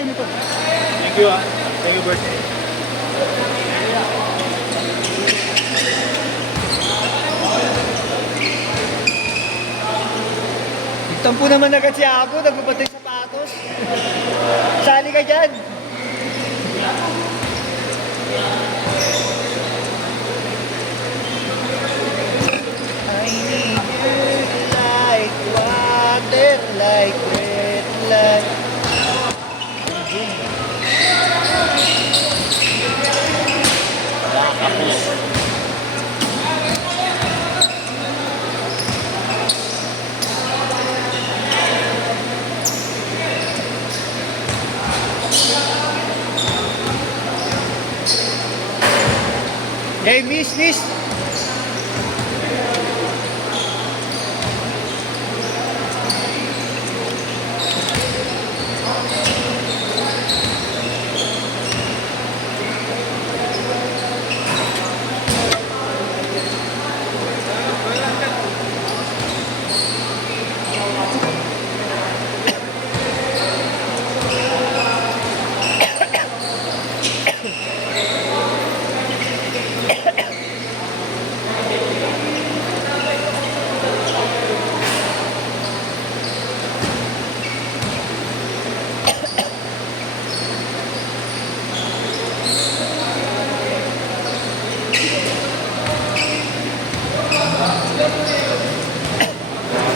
ilalim ito. Thank you ah. Thank you, Bert. Tampo naman agad si Apo, nagpapatay sapatos. Sali ka dyan. I need you like water, like breath, like... Hey, miss.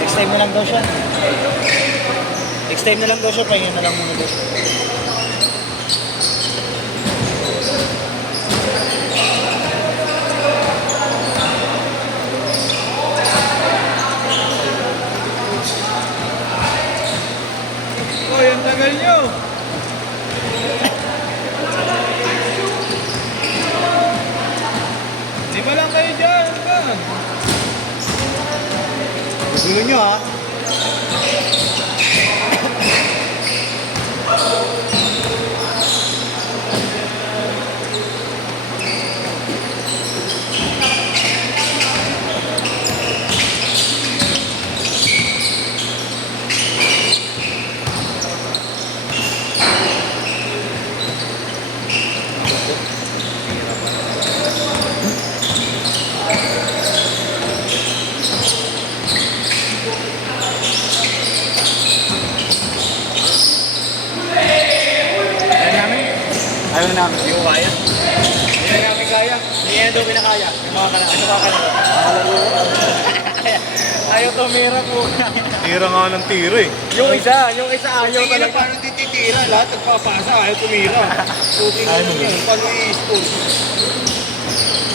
Next time na lang daw siya. Next time na lang daw siya, pahinga na lang muna daw siya. Oy, ang tagal nyo! Di ba lang kayo dyan? Gulo nyo ha. Ayaw namin. Hindi ko kaya. Hindi na namin kaya. Hindi yan daw kinakaya. Yung mga kalaro. Ayaw tumira po. Tira nga ng tira eh. Yung isa ayaw talaga. Paano titira? Lahat nagpapasa. Ayaw tumira. Shooting ano yun. Paano i-score?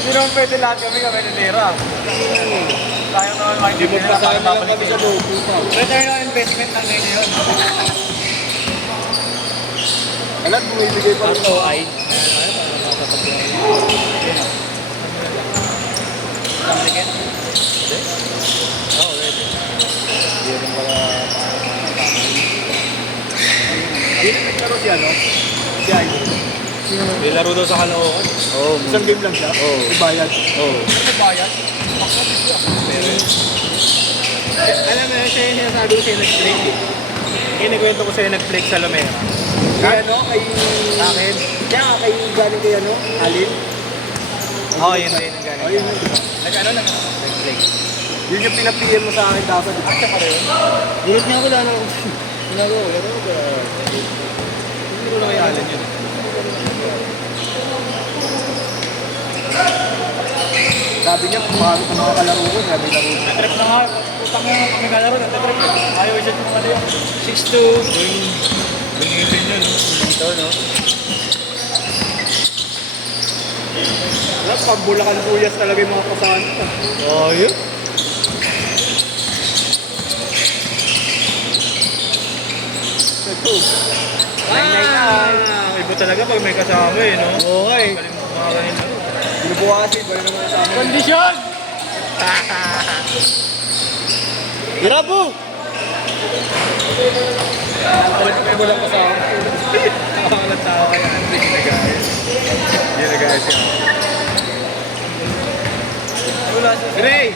Hindi naman pwede lahat kami nitira. Sayang naman. Hindi mo pa sayang lang kami sa loob. Return on investment lang ngayon yun. Alam, bumibigay pa rin. Ito ay. Oh, ready. Hindi rin pala. Hindi na naglaro si ano? Si Idol. May laro daw sa Caloocan. Oo. Isang game lang siya? Oo. Ibayad? Oo. Ibayad? Alam mo, siya yung sinasabi ko sa'yo nag-flex eh. Nagkwento ko sa'yo nag-flex sa Lumera. Kay ano? Kay... Akin? Kaya kay galing kay ano? Alin? Oo, yun na yun ang galing. Oo, yun na. Nag-ano? Nag-flex. Yun yung pinapilihan mo sa akin dapat. Ah, siya pa rin. Gulat niya ako lang. Ginagawa ko. Hindi ko na kay Alin yun. Sabi niya, kung mga kalaro ko, sabi laro. Natrip na nga. Putang nga kami kalaro, natrip. Ayaw siya yung mga yun. 6'2". Bingipin yun, no? Dito, no? Alam, pag Bulacan Puyas talaga yung mga kasahan ko. Oh, yun? Ito. 999. Iba talaga pag may kasama eh, no? Okay. Mga ganito. Binubuhasin, wala naman kasama. Kondisyon! Irabu! Pwede mo lang kasama. Nakakalang tao kaya hindi ginagayas. Hindi ginagayas siya. Wala siya. Gray!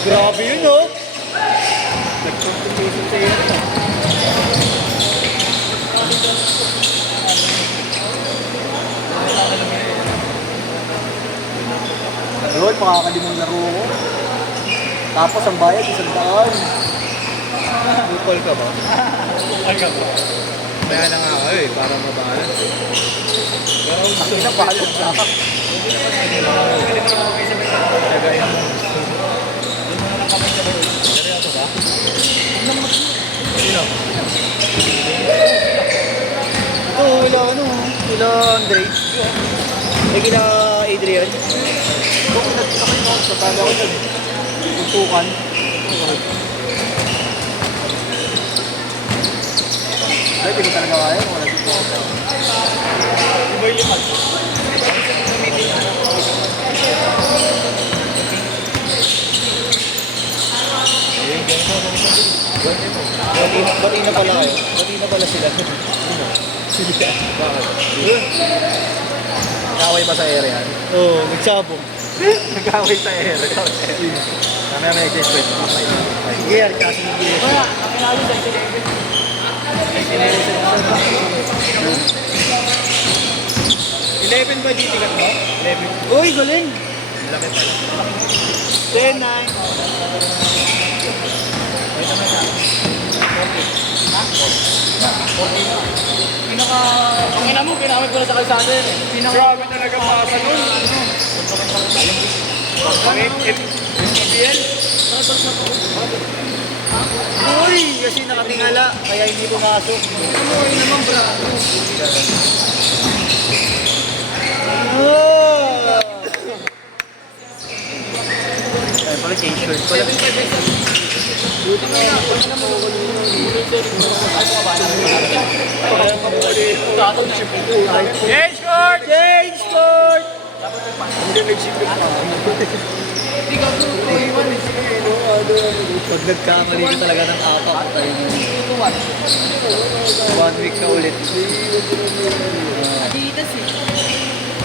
Grabe yun, oh. Nag-competition sa iyo. Lord, makakalimang laro ko. Tapos ang bayad, 100. Bukol ka ba? Kaya na nga kayo eh, para mabalan. Pero gusto Ang napahalo sa akin. Tagayin mo. Sino? Ito, wala Andre. May kila Adrian. Kung nagkakay mo, sa tala ko nagpuntukan. Ay, hindi ko talaga kaya. Wala dito. Iba yung lipat. Bati na pala kayo. Bati na pala sila. Sila. Bakit? Nakaway ba sa area? Oo, nagsabong. Nagkaway sa area. Kami may exchange rate mga kayo. Sige, kasi hindi nila. Wala, ang inalo sa 11 ba dito ka mo? 11. Uy, galing! Laki pala. 10-9. Ang ina mo, ginamit ko na sa kalsada yun. Grabe talaga pasa nun. FPL? Uy, kasi nakatingala, kaya hindi pumasok. Uy naman, bro. Oh! Ay, pala t-shirt pala. Change court! Change court! Hindi nag-ship Pag nagkamali ka talaga ng atak, tayo mo. 1 week na ulit. Adidas eh.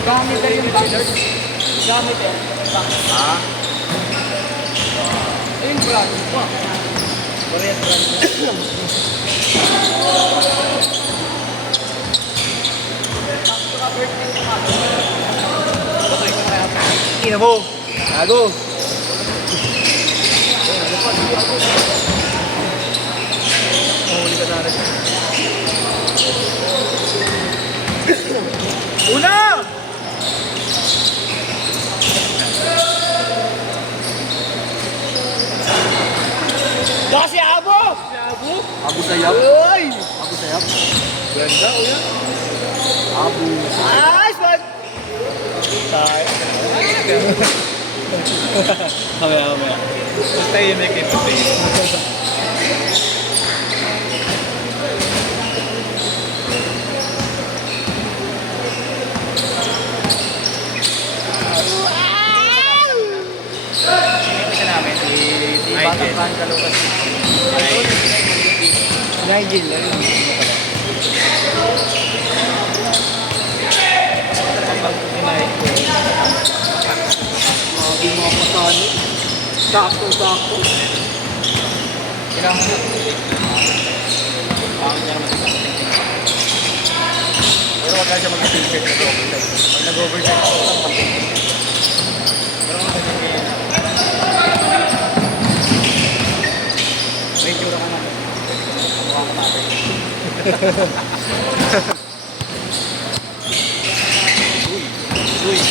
Gamit na yung banners. Gamit eh. Ha? Ayun, brand. Wow. Korean brand. Ina mo! Gago! Mahuli ka na rin. Una! Baka si Abo! Abu Sayap? Uy! Abu Sayap? Ganda, uya. Abu Sayap. Ay, swag! Tay. Mamaya. Tahimik ito, tahimik. Isa namin, di Batang Franca Lucas. Nigel, ayun. Hindi mga pasano. Sakto. Kailangan mo. Pangit niya naman sa Pero wag lang siya mag-t-shirt na oversize. Pag nag-oversize ako lang mag-t-shirt. Pero kung ganyan ganyan. may tsura ka naman. Mukha ka natin. Uy.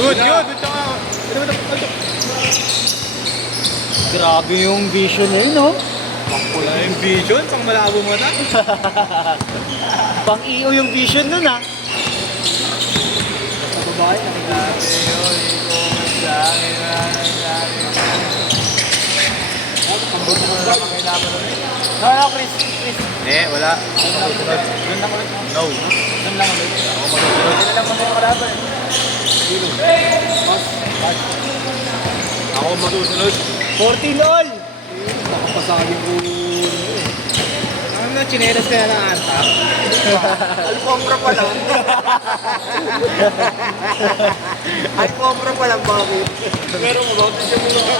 Good. Grabe yung vision na yun, no? Wala yung vision, pang malabo mo na. Pang-iyo yung vision nun, ha? Sa babae, nakikita. Chris. Wala. Doon lang ulit. No. Doon lang ulit. Ako masusunod. Hindi na lang mga kalaban. Ako masusunod. 14 all! Nakapasagin ko. Ano ano, chinelas ka na ng antak. Alfombra pa lang. Alfombra pa lang, bakit? Pero mo, bakit siya muna ako?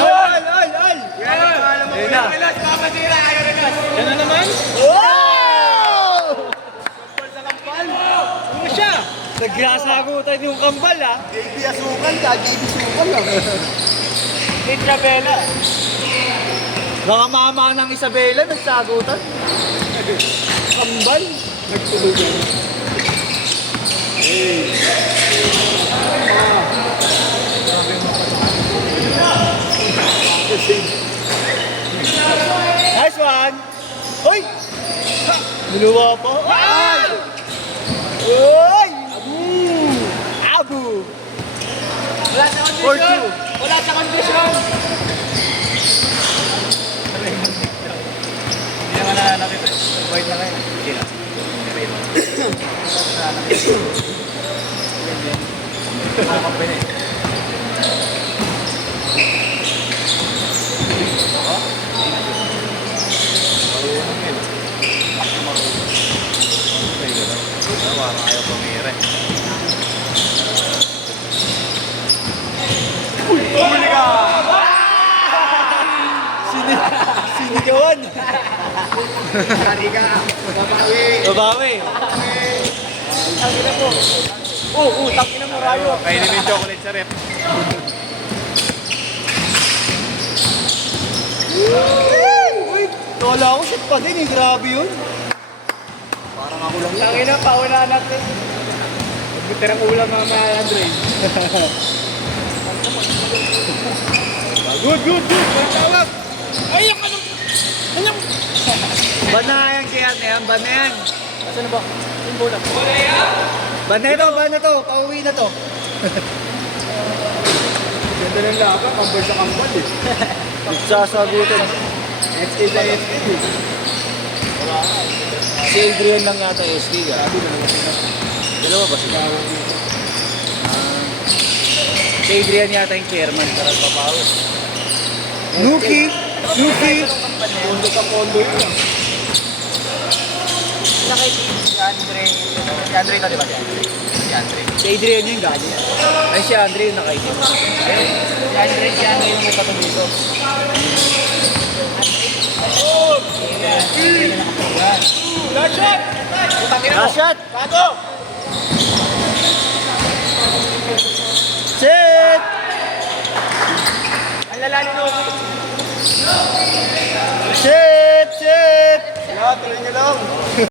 Al! Yan na. Yan na naman. Wow! Ano siya? Nagsasagutan yung kambal ah. JB Asukan ka, JB Sukan lang. Isabela. Baka mama ng Isabela nagsagutan. Kambal. Nagtulugan. Nice one. Hoy! Niluwa pa. Ay! Uy! Abu! Wala sa For kondisyon. two. Wala sa kondisyon. Hindi naman nananakit eh. White na kayo. Hindi na. Ayaw pumira. Huli ka! Sinigawan. Hari ka! Babawi! Babawi. Tangina mo, Rayo. Kainin mo yung chocolate sa rep. Uy! Kala ko shit pa din eh. Grabe yun. Parang ako lang. Tangina, pauna natin. Magbuti ng ulam, Mama Andre. Good! Tawag! Ay, yung ano? Banayan kaya na yan. Banayan. Asan na ba? Yung bola. Ban na to. Pauwi na to. Ganda ng laka, kambal sa kambal eh. Nagsasagutan. SK sa SK eh. Si Adrian lang yata SD ka. Dalawa ba sila? Si Adrian yata yung chairman. Parang papawas. Nuki! Pondo sa pondo yun. Nakay si Andre. Si Andre na, di ba? Si Andre. Si Adrian yung galing. Ay si Andre yung nakaisip. Si Andre yung may patong dito. Last shot! Last shot! Bago! Sit! Ang lala ni Noki. Sit! Tuloy niyo lang.